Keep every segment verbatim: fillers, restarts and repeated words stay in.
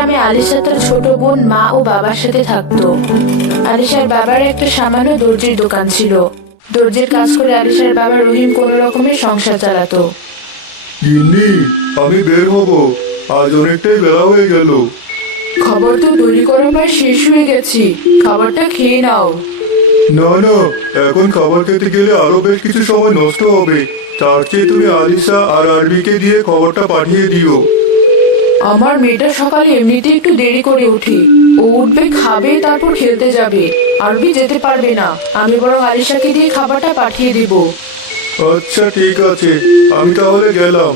গ্রামে আলিশা তার ছোট বোন, মা ও বাবার সাথে থাকতো। আলিশার বাবার একটা সামান্য দর্জির দোকান ছিল। দর্জির কাজ করে আলিশার বাবা রহিম কোনো রকমের সংসার চালাতো। গিন্নি, আমি বের হব, আজ অনেকটাই বেলা হয়ে গেল। খাবার তো তৈরি করা প্রায় শেষ হয়ে গেছি, খাবারটা খেয়ে নাও। না না, এখন খাবার খেতে গেলে আরো বেশ কিছু সময় নষ্ট হবে। তার চেয়ে তুমি আলিশা আর আরবিকে দিয়ে খবরটা পাঠিয়ে দিও। আমার মেয়েটা সকালে এমনিতে একটু দেরি করে উঠি, ও উঠবে, খাবে, তারপর খেলতে যাবে। আরবি যেতে পারবে না, আমি বরং আলিশাকে দিয়ে খাবারটা পাঠিয়ে দেব। আচ্ছা ঠিক আছে, আমি তাহলে গেলাম।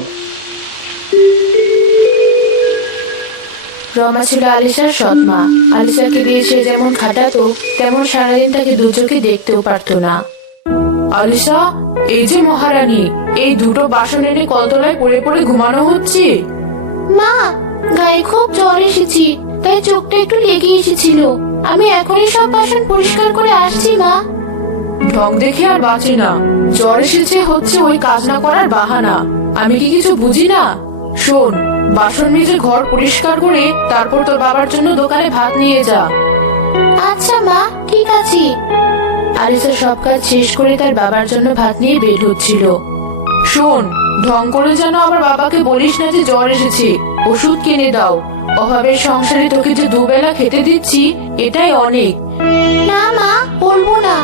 রমা ছিল আলিশার সৎ মা। আলিশাকে দিয়ে সে যেমন খাটাতো, তেমন সারাদিন তাকে দু চোখে দেখতেও পারতো না। আলিশা, এই যে মহারানী, এই দুটো বাসন এনে কলতলায় পড়ে পড়ে ঘুমানো হচ্ছে। মা, গায়ে খুব জ্বর এসেছি, তাই চোখটা একটু লেগে এসেছিল। আমি এখনই সব বাসন পরিষ্কার করে আসছি মা। ঢং দেখে আর বাঁচে না, জ্বর এসেছে হচ্ছে ওই কাজ না করার বাহানা। আমি কি কিছু বুঝি না? শোন, বাসন মেজে ঘর পরিষ্কার করে তারপর তোর বাবার জন্য দোকানে ভাত নিয়ে যা। আচ্ছা মা, ঠিক আছে। আলিসা সব কাজ শেষ করে তার বাবার জন্য ভাত নিয়ে বের হচ্ছিল। শোন, ঢং করে যেন আবার বাবাকে বলিস না যে জ্বর এসেছে, ওষুধ কিনে দাও। অভাবের সংসারে তোকে যে দুবেলা খেতে দিচ্ছি, এটাই অনেক। না মা, বলবো না।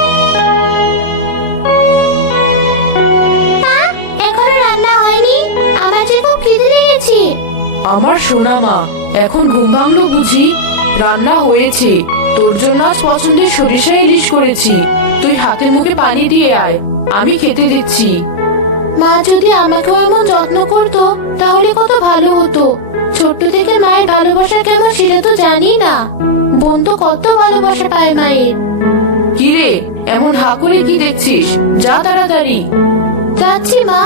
এখনো রান্না হয়নি, আমার যে খুব খিদে লেগেছে। আমার সোনা মা, এখন ঘুম ভাঙলো বুঝি? রান্না হয়েছে, তোর জন্য আজ পছন্দের সরিষা ইলিশ করেছি। তুই হাতে মুখে পানি দিয়ে আয়, আমি খেতে দিচ্ছি। মা যদি আমাকেও এমন যত্ন করতো তাহলে কত ভালো হতো। ছোট্ট থেকে মায়ের ভালোবাসা কেমন সেটা তো জানি না। বোন তো কত ভালোবাসা পায় মায়ের। কিরে, এমন হা করে কি দেখছিস? যা তাড়াতাড়ি। যাচ্ছি মা।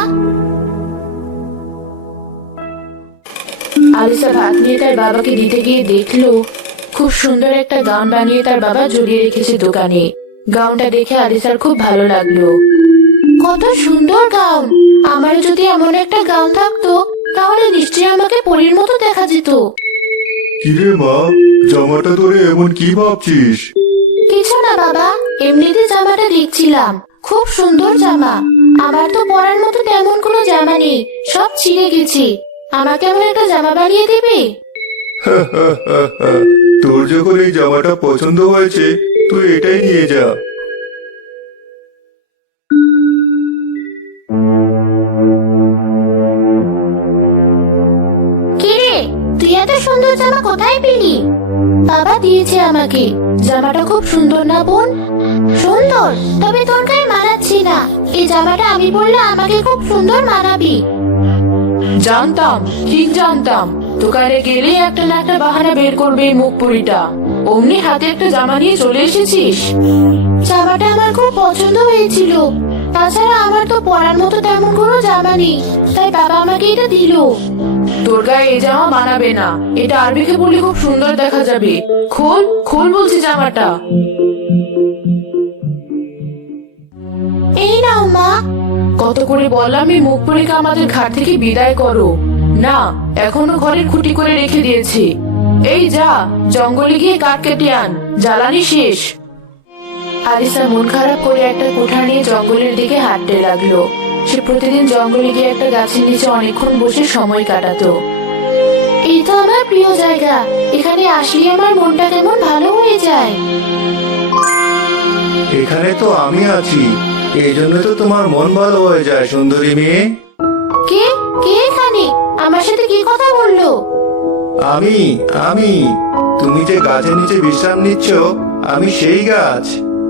আলিসা ভাত নিয়ে তার বাবাকে দিতে গিয়ে দেখলো খুব সুন্দর একটা গাউন বানিয়ে তার বাবা ঝুলিয়ে রেখেছে দোকানে। গাউনটা দেখে আলিসার খুব ভালো লাগলো। কত সুন্দর গাউন! আমার যদি এমন একটা গাউন থাকতো তাহলে নিশ্চয়ই আমাকে পরীর মতো দেখা যেত। কিরে মা, জামাটা ধরে এমন কি ভাবছিস? কিছু না বাবা, এমনিতে জামাটা দেখছিলাম। খুব সুন্দর জামা। আমার তো পরার মতো তেমন কোনো জামা নেই, সব ছিঁড়ে গেছে। আমাকে এমন একটা জামা বানিয়ে দিবি? তোর যখন এই জামাটা পছন্দ হয়েছে, তুই এটাই নিয়ে যা। কিরে, তুই এত সুন্দর জামা কোথায় পেলি? বাবা দিয়েছে আমাকে। জামাটা খুব সুন্দর না বোন? সুন্দর, তবে তোর গায়ে মানাচ্ছি না। এই জামাটা আমি পরলে আমাকে খুব সুন্দর মানাবি। জানতাম, ঠিক জানতাম। দোকানে গেলেই একটা না একটা বাহানা বের করবে এই মুখ পুরিটা। অমনি হাতে একটা জামা নিয়ে চলে এসেছিস। জামাটা আমার খুব পছন্দ হয়েছিল। তাছাড়া আমার তো পরার মতো তেমন কোনো জামা নেই, তাই বাবা আমাকে এটা দিল। তোর গায়ে এই জামা মানাবে না, এটা আরবিকে পরলে খুব সুন্দর দেখা যাবে। খোল, খোল বলছি জামাটা। এই নাও মা। কত করে বললাম এই মুখ পরীকে আমাদের ঘাট থেকে বিদায় করো। না, এখনো ঘরের খুঁটি করে রেখে দিয়েছি। এই যা, জঙ্গলে গিয়ে কাঠ কেটে আন, জ্বালানি শেষ। আলিসা মন খারাপ করে একটা কোঠা নিয়ে জঙ্গলের দিকে হাঁটতে লাগলো। সে প্রতিদিন জঙ্গলে গিয়ে একটা গাছের নিচে অনেকক্ষণ বসে সময় কাটাতো। এই তো আমার প্রিয় জায়গা, এখানে আসলে আমার মনটা কেমন ভালো হয়ে যায়। এখানে তো আমি আছি, এই জন্য তো তোমার মন ভালো হয়ে যায় সুন্দরী মেয়ে। কে কে এখানে? আমার সাথে কি কথা বললো? আমি আমি তুমি যে গাছের নিচে বিশ্রাম নিচ্ছ, আমি সেই গাছ।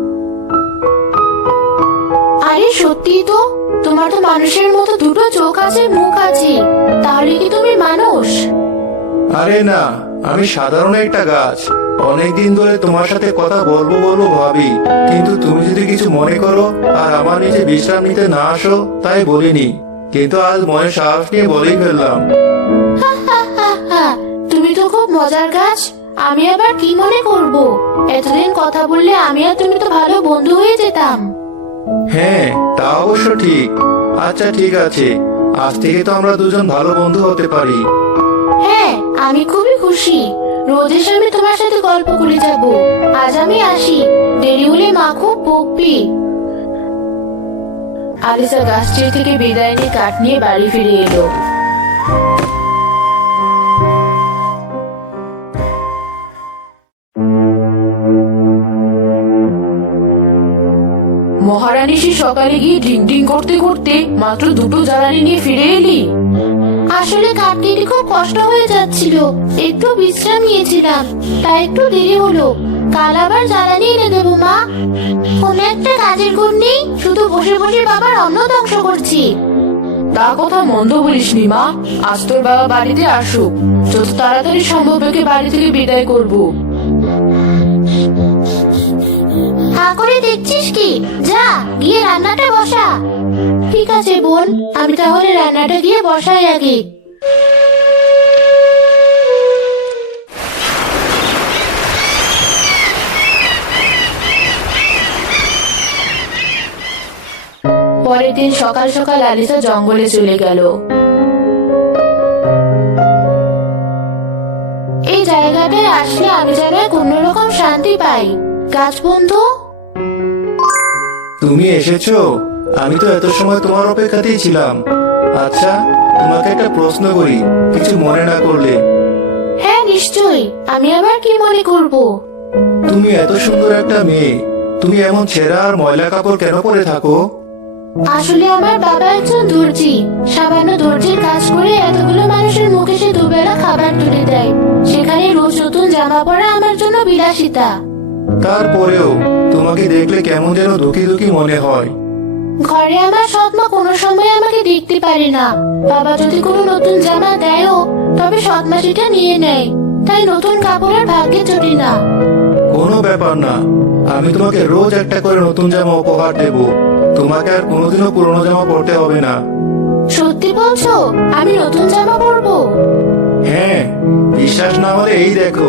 আরে সত্যি তো, তোমার তো মানুষের মতো দুটো চোখ আছে, মুখ আছে। তাহলে কি তুমি মানুষ? আরে না, আমি সাধারণ একটা গাছ। অনেকদিন ধরে তোমার সাথে কথা বলবো বলবো ভাবি, কিন্তু তুমি যদি কিছু মনে করো আর আমার নিচে বিশ্রাম নিতে না আসো, তাই বলিনি। কিন্তু আজ মনে সাহস নিয়ে বলেই ফেললাম। তুমি তো খুব মজার গাছ। আমি আবার কি মনে করব? এতদিন কথা বললে আমি আর তুমি তো ভালো বন্ধু হয়ে যেতাম। হ্যাঁ, তা অবশ্য ঠিক। আচ্ছা ঠিক আছে, আজ থেকে তো আমরা দুজন ভালো বন্ধু হতে পারি। হ্যাঁ, আমি খুবই খুশি। রোজ এসে আমি তোমার সাথে গল্প করে যাব। আজ আমি আসি, দেরি হলে মা খুব বকবে। আলিসা গাছটির থেকে বিদায় নিয়ে কাঠ নিয়ে বাড়ি ফিরে এলো। মহারানী সে সকালে গিয়ে ডিং ডিং করতে করতে মাত্র দুটো জ্বালানি নিয়ে ফিরে এলি। আসলে কাঠ কেটে খুব কষ্ট হয়ে যাচ্ছিল, একটু বিশ্রাম নিয়েছিলাম, তাই একটু দেরি হলো। কাল আবার জ্বালানি এনে দেবো মা। কোনো একটা কাজের গুণ নেই, শুধু বসে বসে বাবার অন্ন ধ্বংস করছি। তা কথা মন্দ বলিসনি মা, আজ তোর বাবা বাড়িতে আসুক, যত তাড়াতাড়ি সম্ভব ওকে বাড়ি থেকে বিদায় করবো। হা করে দেখছিস কি? যা গিয়ে রান্নাটা বসা। ঠিক আছে বোন, আমি তাহলে রান্নাটা গিয়ে বসাই আগে। পরের দিন সকাল সকাল আলিসা জঙ্গলে চলে গেল। এই জায়গাটায় আসলে আমি যেন এক অন্যরকম শান্তি পাই। গাছ বন্ধু, তুমি এসেছো? আমি তো এত সময় তোমার অপেক্ষাতেই ছিলাম। আচ্ছা, তোমাকে একটা প্রশ্ন করি, কিছু মনে না করলে। হ্যাঁ নিশ্চয়ই, আমি আবার কি মনে করব? তুমি এত সুন্দর একটা মেয়ে, তুমি এমন ছেঁড়া আর ময়লা কাপড় কেন পরে থাকো? আসলে আমার বাবা একজন দর্জি, সামান্য দর্জির কাজ করে এতগুলো মানুষের মুখে সে দুবেলা খাবার তুলে দেয়। সেখানে রোজ নতুন জামা পরা আমার জন্য বিলাসিতা। তারপরেও তোমাকে দেখলে কেমন যেন দুঃখী দুঃখী মনে হয়। ঘরে আমার সৎমা কোনো সময় আমাকে দেখতে পারে না। বাবা যদি কোনো নতুন জামা দেয়ও, তবে সৎমা সেটা নিয়ে নেয়, তাই নতুন কাপড়ের ভাগ্যে জোটে না। কোনো ব্যাপার না, আমি তোমাকে রোজ একটা করে নতুন জামা উপহার দেব। তোমাকে আর কোনোদিনও পুরনো জামা পরতে হবে না। সত্যি বলছো? আমি নতুন জামা পরবো? হ্যাঁ, বিশ্বাস না হলে এই দেখো।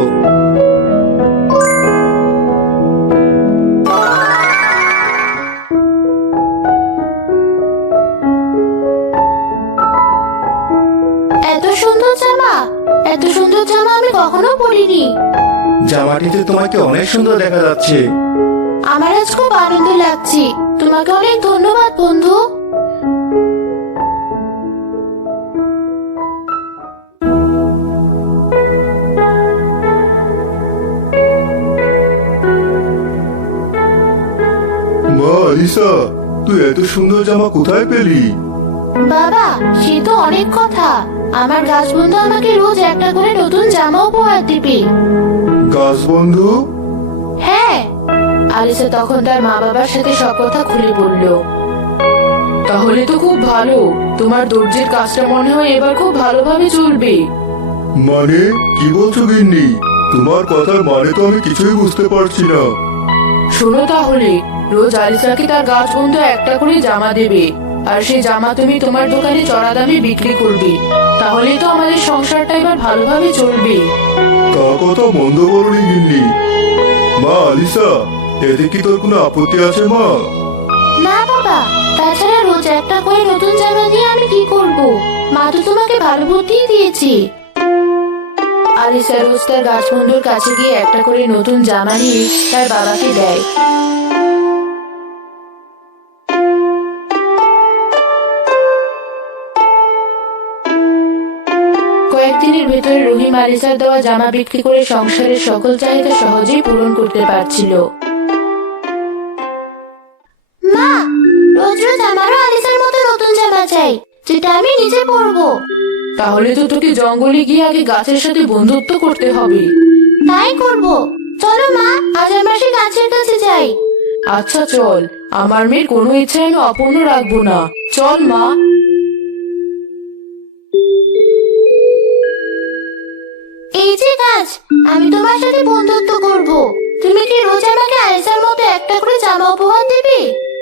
এত সুন্দর জামা, এত সুন্দর জামা আমি কখনো পরিনি। জামাটিতে তোমাকে অনেক সুন্দর দেখা যাচ্ছে। আমার আজ খুব আনন্দ লাগছে। তোমাকে অনেক ধন্যবাদ বন্ধু। মা আলিসা, তুই এত সুন্দর জামা কোথায় পেলি? বাবা, সে তো অনেক কথা। আমার গাছ বন্ধু আমাকে রোজ একটা করে নতুন জামা উপহার দিবে। গাছ বন্ধু? হ্যাঁ। আলিসা তখন তার মা বাবার সাথে সব কথা খুলে বলল। তাহলে তো খুব ভালো, তোমার দর্জির কাজটা মনে হয় এবার খুব ভালোভাবে চলবে। মানে কি বলছো গিন্নি? তোমার কথার মানে তো আমি কিছুই বুঝতে পারছি না। শোনো তাহলে, রোজ আলিসাকে তার গাছ বন্ধু একটা করে জামা দেবে, আর সেই জামা তুমি তোমার দোকানে চড়া দামে বিক্রি করবে। তাহলেই তো আমাদের সংসারটা এবার ভালোভাবে চলবে। তা কথা বন্ধ করনি গিন্নি। মা আলিসা, এতে কি তোর কোনো আপত্তি আছে মা? না বাবা, তাছাড়া রোজ একটা করে নতুন জামা দিয়ে আমি কি করব? মা তো তোমাকে ভালো বুদ্ধি দিয়েছে। আলিসা রোজ তার গাছ বন্ধুর কাছে গিয়ে একটা করে নতুন জামা নিয়ে তার বাবাকে দেয়। কয়েকদিনের ভেতরে রহিম আলিসার দেওয়া জামা বিক্রি করে সংসারের সকল চাহিদা সহজেই পূরণ করতে পারছিল। মা, রোজ রোজ আমারও আলিসার মতো নতুন জামা চাই, যেটা আমি নিজে পরবো। তাহলে তো তোকে জঙ্গলে গিয়ে আগে গাছের সাথে বন্ধুত্ব করতে হবে। তাই করব। চলো মা, আজ আমরা সেই গাছের কাছে যাই। আচ্ছা চল, আমার মেয়ের কোনো ইচ্ছা আমি অপূর্ণ রাখবো না। চল মা। এই যে গাছ, আমি তোমার সাথে বন্ধুত্ব করব। তুমি কি রোজ আমাকে আলিসার মতো একটা করে জামা উপহার দেবে?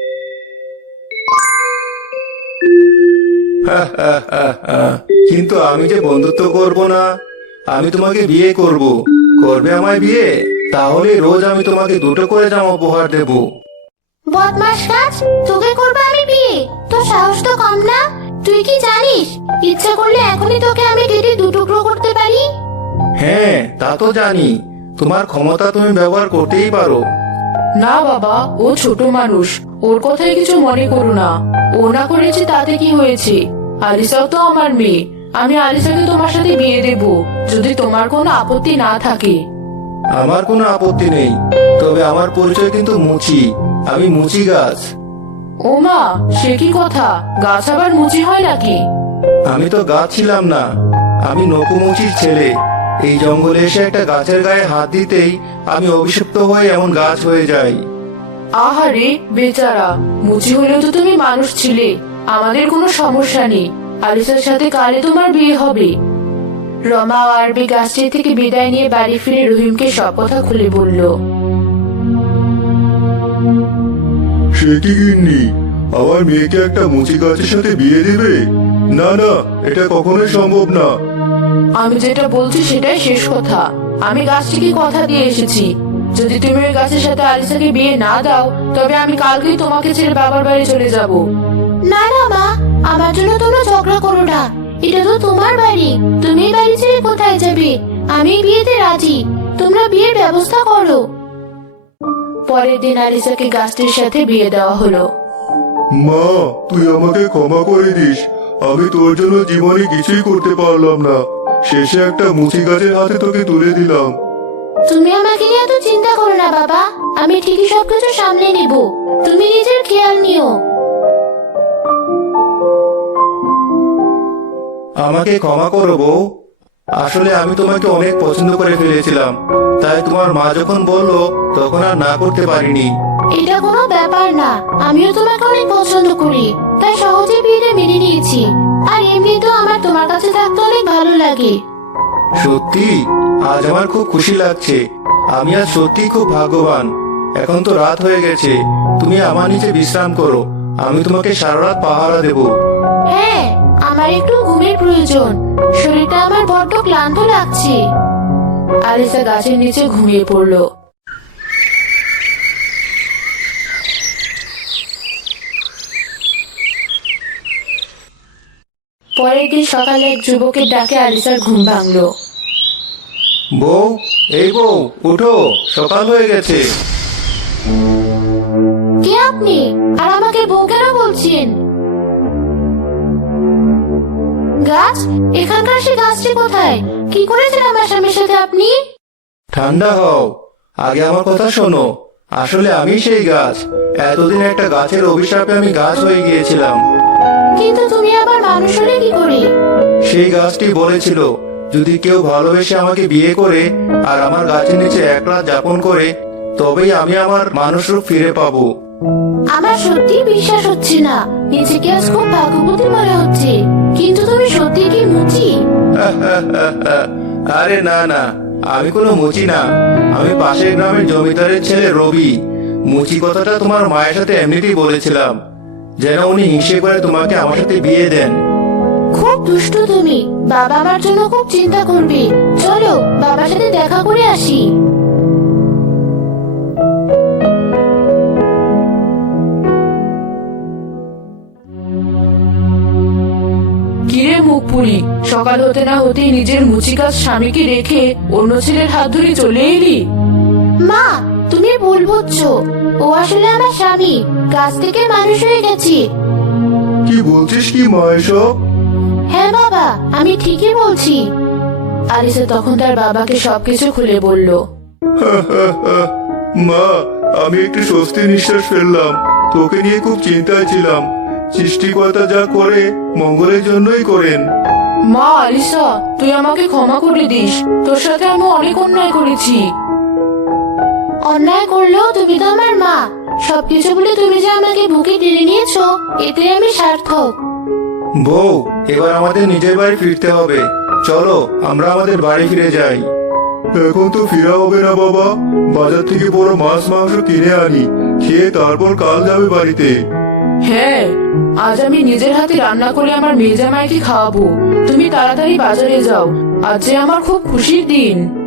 কিন্তু আমি যে বন্ধুত্ব করব না, আমি তোমাকে বিয়ে করব। করবে আমায় বিয়ে? তাহলে রোজ আমি তোমাকে দুটো করে জামা উপহার দেব। বদমাস গাছ, তোকে করবো আমি বিয়ে? তোর সাহস তো কম না। তুই কি জানিস, ইচ্ছা করলে এখনই তোকে আমি কেটে দু টুকরো করতে তা তো জানি, তোমার ক্ষমতা তুমি ব্যবহার করতেই পারো। না বাবা, ও ছোট মানুষ, ওর কথায় কিছু মনে করো না। ও না করেছে তাতে কি হয়েছে? আলিসাও তো আমার মেয়ে। আমি আলিসাকে তোমার সাথে বিয়ে দেব, যদি তোমার কোনো আপত্তি না থাকে। আমার কোনো আপত্তি নেই, তবে আমার পরিচয় কিন্তু মুচি। আমি মুচি গাছ। ও মা, সে কি কথা? গাছ আবার মুচি হয় নাকি? আমি তো গাছ ছিলাম না, আমি নকুমুচির ছেলে। এই জঙ্গলে এসে একটা গাছের গায়ে হাত দিতেই আমি অভিশপ্ত হয়ে এমন গাছ হয়ে যাই। আহারে বেচারা, মুচি হলেও তো তুমি মানুষ ছিলে। আমাদের কোনো সমস্যা নেই, আলিসার সাথে কালে তোমার বিয়ে হবে। রমা ও আরবি গাছটি থেকে বিদায় নিয়ে বাড়ি ফিরে রহিমকে সব কথা খুলে বলল। সে কি গিন্নি, আমার মেয়েকে একটা মুচি গাছের সাথে বিয়ে দেবে? না না, এটা কখনোই সম্ভব না। আমি যেটা বলছি সেটাই শেষ কথা। আমি গাছটিকে কথা দিয়ে এসেছি, যদি তুমি ওই গাছের সাথে আলিসাকে বিয়ে না দাও, তবে আমি কালকেই তোমাকে ছেড়ে বাবার বাড়ি চলে যাব। না না মা, আমার জন্য তোমরা ঝগড়া করো না। এটা তো তোমার বাড়ি, তুমি বাড়ি ছেড়ে কোথায় যাবে? আমি বিয়েতে রাজি, তোমরা বিয়ের ব্যবস্থা করো। পরের দিন আলিসাকে গাছটির সাথে বিয়ে দেওয়া হলো। মা, তুই আমাকে ক্ষমা করে দিস। আমি তোর জন্য জীবনে কিছুই করতে পারলাম না, শেষে একটা মুচি গাছের হাতে তোকে তুলে দিলাম। তুমি আমাকে নিয়ে এত চিন্তা করো না বাবা, আমি ঠিকই সবকিছু সামলে নিব। তুমি নিজের খেয়াল নিও। আমাকে ক্ষমা করো বউ। আসলে আমি তোমাকে অনেক পছন্দ করে ফেলেছিলাম, তাই তোমার মা যখন বললো তখন আর না করতে পারিনি। এটা কোনো ব্যাপার না, আমিও তোমাকে অনেক পছন্দ করি, তাই সহজে বিয়েটা মেনে নিয়েছি। আর এমনিতেও আমার তোমার কাছে থাকতে অনেক ভালো লাগে। সত্যি আজ আমার খুব খুশি লাগছে। আমি আজ সত্যি খুব ভাগ্যবান। এখন তো রাত হয়ে গেছে, তুমি আমার নিচে বিশ্রাম করো, আমি তোমাকে সারা রাত পাহারা দেব। হ্যাঁ, আমার একটু ঘুমের প্রয়োজন, শরীরটা আমার বড্ড ক্লান্ত লাগছে। আলিসা গাছের নিচে ঘুমিয়ে পড়লো। পরের দিন সকালে এক যুবকের ডাকে আলিসার ঘুম ভাঙলো। বউ, এই বউ, উঠো, সকাল হয়ে গেছে। কে আপনি, আর আমাকে বউ কেন বলছেন? গাছ, এখানকার সে গাছটি কোথায়? কি করেছেন আমার স্বামীর সাথে আপনি? ঠান্ডা হও, আগে আমার কথা শোনো। আসলে আমি সেই গাছ। এতদিন একটা গাছের অভিশাপে আমি গাছ হয়ে গিয়েছিলাম। কিন্তু তুমি আবার মানুষ হলে কি করে? সেই গাছটি বলেছিল, যদি কেউ ভালোবেসে আমাকে বিয়ে করে আর আমার গাছের নিচে এক রাত যাপন করে, তবেই আমি আমার মানুষ রূপ ফিরে পাবো। আমার সত্যি বিশ্বাস হচ্ছে না, নিজেকে আজ খুব ভাগ্যবতী মনে হচ্ছে। কিন্তু তুমি সত্যি কি মুচি? আরে না না, আমি কোনো মুচি না। আমি পাশের গ্রামের জমিদারের ছেলে রবি। মুচি কথাটা তোমার মায়ের সাথে এমনিতেই বলেছিলাম, যেন উনি হিংসে করে তোমাকে আমার সাথে বিয়ে দেন। খুব দুষ্টু তুমি, বাবা আমার জন্য খুব চিন্তা করবে। চলো বাবার সাথে দেখা করে আসি। কিরে মুখ পুরি, সকাল হতে না হতেই নিজের মুচি গাছ স্বামীকে রেখে অন্য ছেলের হাত ধরে চলে এলি? মা, তুমি ভুল বুঝছো, ও আসলে আমার স্বামী, গাছ থেকে মানুষ হয়ে গেছি। কি বলছিস কি মা এসব? হ্যাঁ বাবা, আমি ঠিকই বলছি। আলিসা তখন তার বাবাকে সবকিছু খুলে বলল। মা, আমি একটু স্বস্তি নিঃশ্বাস ফেললাম। তোকে নিয়ে খুব চিন্তায় ছিলাম। সৃষ্টিকর্তা যা করে মঙ্গলের জন্যই করেন। মা আলিসা, তুই আমাকে ক্ষমা করে দিস, তোর সাথে আমি অনেক অন্যায় করেছি। অন্যায় করলেও তুমি তো আমার মা, সবকিছু বলে তুমি যে আমাকে বুকে টেনে নিয়েছো, এতে আমি সার্থক। বউ, এবার আমাদের নিজের বাড়ি ফিরতে হবে। চলো আমরা আমাদের বাড়ি ফিরে যাই। এখন তো ফিরা হবে না বাবা, বাজার থেকে বড় মাছ মাংস কিনে আনি, খেয়ে তারপর কাল যাবে বাড়িতে। হ্যাঁ, আজ আমি নিজের হাতে রান্না করে আমার মেয়ে জামাইকে খাওয়াবো। তুমি তাড়াতাড়ি বাজারে যাও, আজ যে আমার খুব খুশির দিন।